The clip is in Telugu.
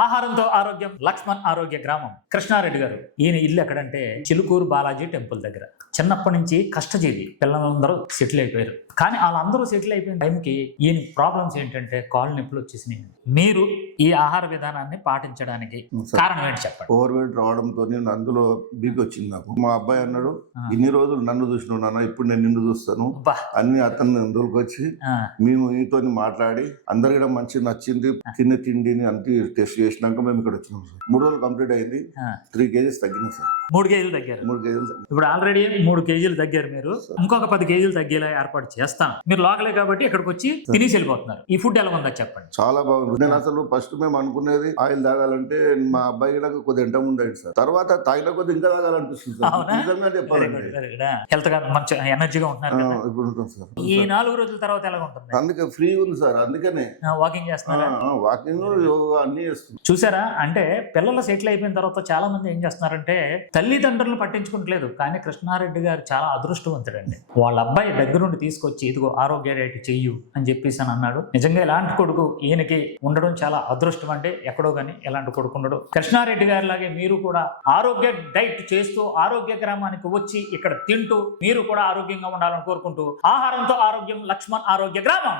ఆహారంతో ఆరోగ్యం లక్ష్మణ్ ఆరోగ్య గ్రామం కృష్ణారెడ్డి గారు. ఈయన ఇల్లు ఎక్కడంటే చిలుకూరు బాలాజీ టెంపుల్ దగ్గర. చిన్నప్పటి నుంచి కష్టజీవి, పిల్లలందరూ సెటిల్ అయిపోయారు. కానీ వాళ్ళందరూ సెటిల్ అయిపోయిన టైంకి ఈయన ప్రాబ్లమ్స్ ఏంటంటే కాళ్ళు నొప్పులు వచ్చేసినాయి. మీరు ఈ ఆహార విధానాన్ని పాటించడానికి కారణం ఏంటి చెప్పండి. ఓవర్ వెయిట్ రావడంతో అందులో బీపీ వచ్చింది నాకు. మా అబ్బాయి అన్నాడు, ఇన్ని రోజులు నన్ను చూసినావు నాన్న, ఇప్పుడు నేను నిన్ను చూస్తాను అన్ని అతన్ని అందులోకి వచ్చి మేము ఈతో మాట్లాడి అందరికీ మంచి నచ్చింది. తిన్న తిండిని అంతే టెస్ట్ చేసినాక మేము ఇక్కడ వచ్చినాం సార్. 3 రోజులు కంప్లీట్ అయింది. 3 kgs తగ్గినా సార్. 3 కేజీలు తగ్గారు. 3 kgs ఇప్పుడు ఆల్రెడీ 3 కేజీలు తగ్గారు. మీరు ఇంకొక 10 కేజీలు తగ్గేలా ఏర్పాటు చేస్తాను. మీరు లోకలే కాబట్టి ఇక్కడికి వచ్చి తినేసి వెళ్ళిపోతున్నారు. ఈ ఫుడ్ ఎలా ఉందో చెప్పండి. చాలా బాగుంది. నేను అసలు ఫస్ట్ మేము అనుకునేది ఆయిల్ తాగాలంటే మా అబ్బాయి కొద్దిగా ఎంట ఉండేది సార్. తర్వాత తాగిన కొద్ది ఇంకా తాగాలనిపిస్తుంది సార్. నిజంగా చెప్పాలంటే హెల్త్ గా మంచి ఎనర్జీగా ఉంటున్నారు. ఇప్పుడు ఉంటుంది సార్. ఈ 4 రోజుల తర్వాత ఎలా ఉంటుంది? అందుకే ఫ్రీ ఉంది సార్. అందుకనే వాకింగ్ చేస్తున్నారు. వాకింగ్ యోగా అన్ని చేస్తుంది. చూసారా, అంటే పిల్లలు సెటిల్ అయిపోయిన తర్వాత చాలా మంది ఏం చేస్తున్నారంటే తల్లిదండ్రులను పట్టించుకుంటలేదు. కానీ కృష్ణారెడ్డి గారు చాలా అదృష్టవంతుడండి. వాళ్ళ అబ్బాయి దగ్గరుండి తీసుకొచ్చి ఇదిగో ఆరోగ్య డైట్ చెయ్యు అని చెప్పేసి అని అన్నాడు. నిజంగా ఇలాంటి కొడుకు ఈయనకి ఉండడం చాలా అదృష్టం. అంటే ఎక్కడో కానీ ఇలాంటి కొడుకు ఉండడు. కృష్ణారెడ్డి గారి లాగే మీరు కూడా ఆరోగ్య డైట్ చేస్తూ ఆరోగ్య గ్రామానికి వచ్చి ఇక్కడ తింటూ మీరు కూడా ఆరోగ్యంగా ఉండాలని కోరుకుంటూ ఆహారంతో ఆరోగ్యం లక్ష్మణ్ ఆరోగ్య గ్రామం.